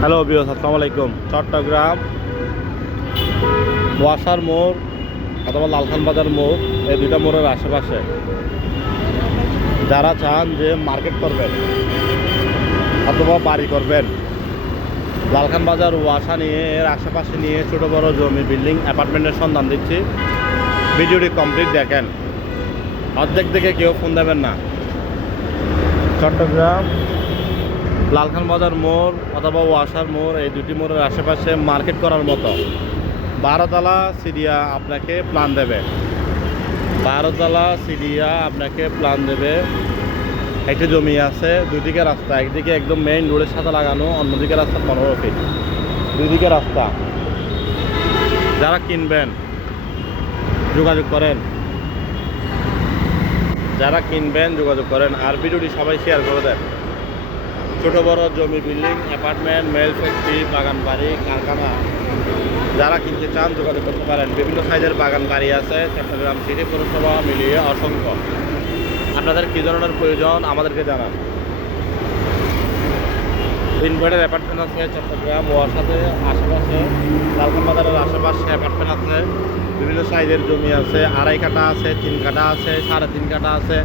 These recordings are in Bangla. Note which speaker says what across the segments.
Speaker 1: হ্যালো বিয়স আসসালামু আলাইকুম। চট্টগ্রাম, ওয়াসার মোড় অথবা লালখান বাজার মোড়, এই দুইটা মোড়ের আশেপাশে। যারা চান যে মার্কেট করবেন অথবা বাড়ি করবেন, লালখান বাজার, ওয়াসা নিয়ে, এর আশেপাশে নিয়ে ছোটো বড় জমি, বিল্ডিং, অ্যাপার্টমেন্টের সন্ধান দিচ্ছি। ভিডিওটি কমপ্লিট দেখেন। অর্ধেক দেখে কেউ ফোন দেবেন না। চট্টগ্রাম লালখান বাজার মোড় অথবা ওয়াসার মোড়, এই দুটি মোড়ের আশেপাশে মার্কেট করার মতো। বারোতলা সিডিয়া আপনাকে প্ল্যান দেবে। বারোতলা সিডিয়া আপনাকে প্ল্যান দেবে। একটি জমি আছে, দুদিকে রাস্তা, একদিকে একদম মেইন রোডের সাথে লাগানো, অন্যদিকে রাস্তা পনেরো ফিট দুদিকে রাস্তা। যারা কিনবেন, যোগাযোগ করেন। যারা কিনবেন, যোগাযোগ করেন। আর ভিডিওটি সবাই শেয়ার করে দেন। ছোট বড় জমি বিল্ডিং, অ্যাপার্টমেন্ট, মেল ফ্যাক্টরি, বাগান বাড়ি, কারখানা। যারা কিনতে চান, যোগাযোগ করতে পারেন। বিভিন্ন সাইজের বাগান বাড়ি আছে, চট্টগ্রাম সিটি পৌরসভা মিলিয়ে অসংখ্য। আপনাদের কী ধরনের প্রয়োজন, আমাদেরকে জানান। ইনভার্টার অ্যাপার্টমেন্ট আছে চট্টগ্রাম ওয়াসাতে আশেপাশে। লালখান বাজারের আশেপাশে অ্যাপার্টমেন্ট আছে। বিভিন্ন সাইজের জমি আছে, আড়াই কাটা আছে, তিন কাটা আছে, সাড়ে তিন কাটা আছে।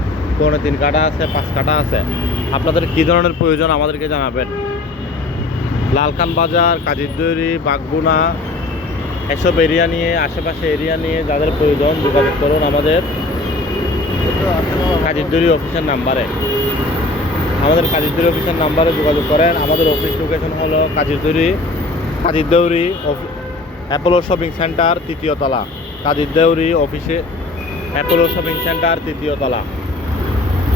Speaker 1: পৌনে তিন কাটা আছে, পাঁচ কাটা আছে। আপনাদের কী ধরনের প্রয়োজন আমাদেরকে জানাবেন? লালখান বাজার কাজিরদৈরি বাগগুনা, এসব এরিয়া নিয়ে, আশেপাশে এরিয়া নিয়ে যাদের প্রয়োজন, যোগাযোগ করুন আমাদের কাজিরদৈরি অফিসের নাম্বারে। আমাদের কাজিরদৌরি অফিসের নাম্বারে যোগাযোগ করেন। আমাদের অফিস লোকেশন হলো Kazirdewri Kazirdewri Apollo shopping centre তৃতীয় তলা। কাজিরদৌরি অফিসে অ্যাপোলো শপিং সেন্টার তৃতীয় তলা।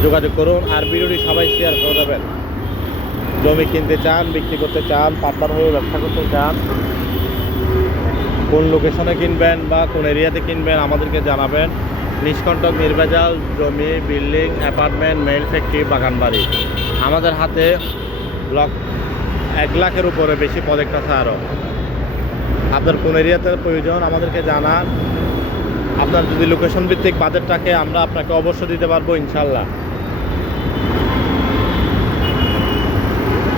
Speaker 1: যোগাযোগ করুন আর ভিডিওটি সবাই শেয়ার করে দেবেন। জমি কিনতে চান, বিক্রি করতে চান পার্টনার হয়ে ব্যবসা করতে চান, কোন লোকেশনে কিনবেন বা কোন এরিয়াতে কিনবেন আমাদেরকে জানাবেন। নিষ্কণ্টক, নির্ভেজাল, জমি বিল্ডিং অ্যাপার্টমেন্ট মেল ফ্যাক্টরি বাগান বাড়ি আমাদের হাতে লক এক লাখের উপরে বেশি প্রজেক্ট আছে আরও আপনার কোন এরিয়াতে প্রয়োজন আমাদেরকে জানান। আপনার যদি লোকেশন ভিত্তিক বাজেট থাকে, আমরা আপনাকে অবশ্যই দিতে পারব ইনশাল্লাহ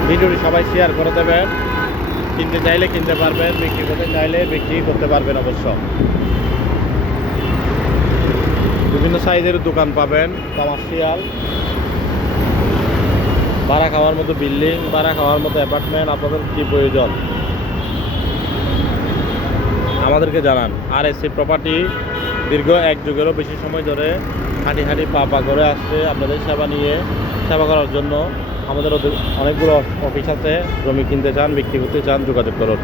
Speaker 1: ভিডিওটি সবাই শেয়ার করে দেবেন কিনতে চাইলে কিনতে পারবেন, বিক্রি করতে চাইলে বিক্রি করতে পারবেন অবশ্য। বিভিন্ন সাইজের দোকান পাবেন কমার্শিয়াল ভাড়া খাওয়ার মতো বিল্ডিং ভাড়া খাওয়ার মতো অ্যাপার্টমেন্ট আপনাদের কী প্রয়োজন? আমাদেরকে জানান। আর এসি প্রপার্টি দীর্ঘ এক যুগেরও বেশি সময় ধরে হাঁটি হাঁটি পা পা করে আসছে আপনাদের সেবা নিয়ে, সেবা করার জন্য। আমাদের অনেকগুলো অফিস আছে। জমি কিনতে চান বিক্রি করতে চান যোগাযোগ করুন।